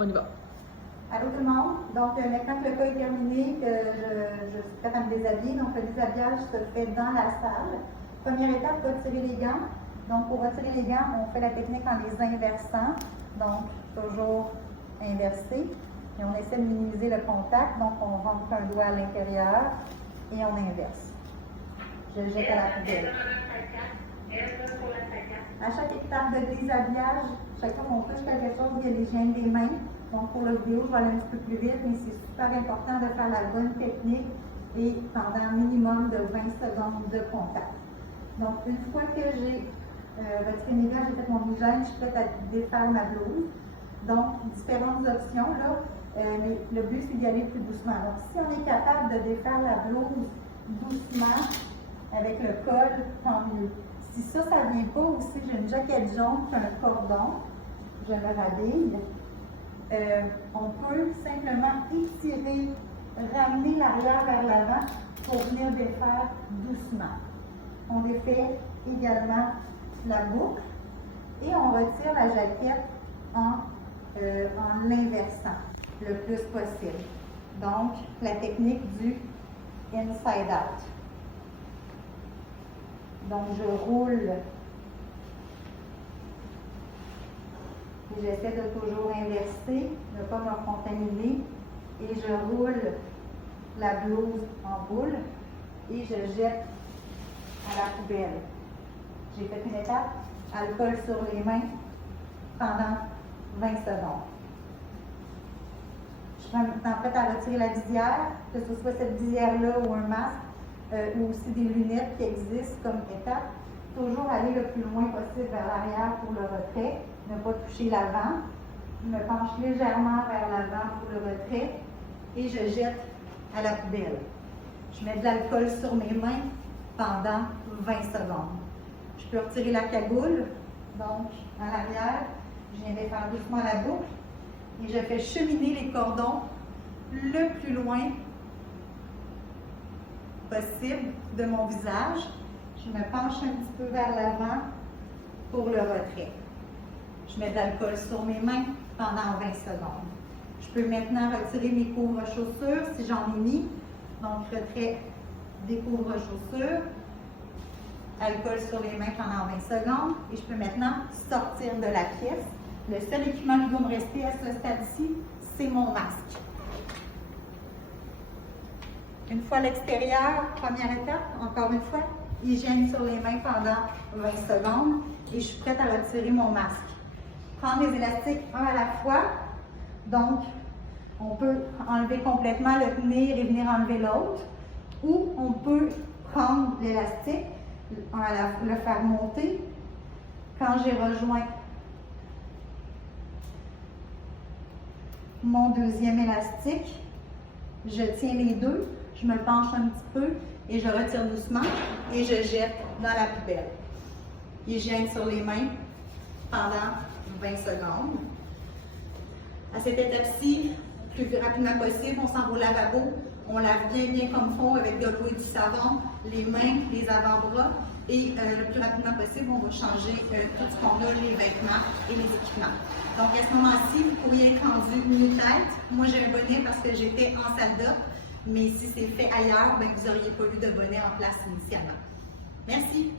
On y va. Allô tout le monde. Donc maintenant que le cas est terminé, que je suis prête à me déshabiller, donc le déshabillage se fait dans la salle. Première étape, retirer les gants. Donc pour retirer les gants, on fait la technique en les inversant. Donc toujours inversé. Et on essaie de minimiser le contact. Donc on rentre un doigt à l'intérieur et on inverse. Je le jette à la poubelle. À chaque étape de déshabillage, chacun on touche quelque chose, il y a l'hygiène des mains. Donc pour le vidéo, je vais aller un petit peu plus vite, mais c'est super important de faire la bonne technique et pendant un minimum de 20 secondes de contact. Donc une fois que j'ai retiré mes gants, j'ai fait mon hygiène, je suis prête à défaire ma blouse. Donc différentes options là, mais le but c'est d'y aller plus doucement. Donc si on est capable de défaire la blouse doucement avec le col, tant mieux. Si ça ne vient pas aussi, j'ai une jaquette jaune qui a un cordon, je me rhabille. On peut simplement étirer, ramener l'arrière vers l'avant pour venir défaire doucement. On défait également la boucle et on retire la jaquette en l'inversant le plus possible. Donc, la technique du inside out. Donc, je roule. J'essaie de toujours inverser, ne pas me contaminer. Et je roule la blouse en boule et je jette à la poubelle. J'ai fait une étape, alcool sur les mains pendant 20 secondes. Je suis en fait à retirer la visière, que ce soit cette visière-là ou un masque, ou aussi des lunettes qui existent comme étape. Toujours aller le plus loin possible vers l'arrière pour le retrait, ne pas toucher l'avant. Je me penche légèrement vers l'avant pour le retrait et je jette à la poubelle. Je mets de l'alcool sur mes mains pendant 20 secondes. Je peux retirer la cagoule, donc à l'arrière, je viens de faire doucement la boucle et je fais cheminer les cordons le plus loin possible de mon visage. Je me penche un petit peu vers l'avant pour le retrait. Je mets de l'alcool sur mes mains pendant 20 secondes. Je peux maintenant retirer mes couvre-chaussures si j'en ai mis. Donc, retrait des couvre-chaussures. Alcool sur les mains pendant 20 secondes. Et je peux maintenant sortir de la pièce. Le seul équipement qui va me rester à ce stade-ci, c'est mon masque. Une fois à l'extérieur, première étape, encore une fois, hygiène sur les mains pendant 20 secondes et je suis prête à retirer mon masque. Prendre les élastiques un à la fois, donc on peut enlever complètement le tenir et venir enlever l'autre, ou on peut prendre l'élastique, le faire monter. Quand j'ai rejoint mon deuxième élastique, je tiens les deux, je me penche un petit peu et je retire doucement et je jette dans la poubelle. Hygiène sur les mains pendant 20 secondes. À cette étape-ci, le plus rapidement possible, on s'en va au lavabo, on lave bien comme il faut avec de l'eau et du savon, les mains, les avant-bras et le plus rapidement possible, on va changer tout ce qu'on a, les vêtements et les équipements. Donc à ce moment-ci, vous pourriez être rendu mieux tête. Moi, j'ai un bonnet parce que j'étais en salle d'op. Mais si c'est fait ailleurs, vous n'auriez pas eu de bonnet en place initialement. Merci.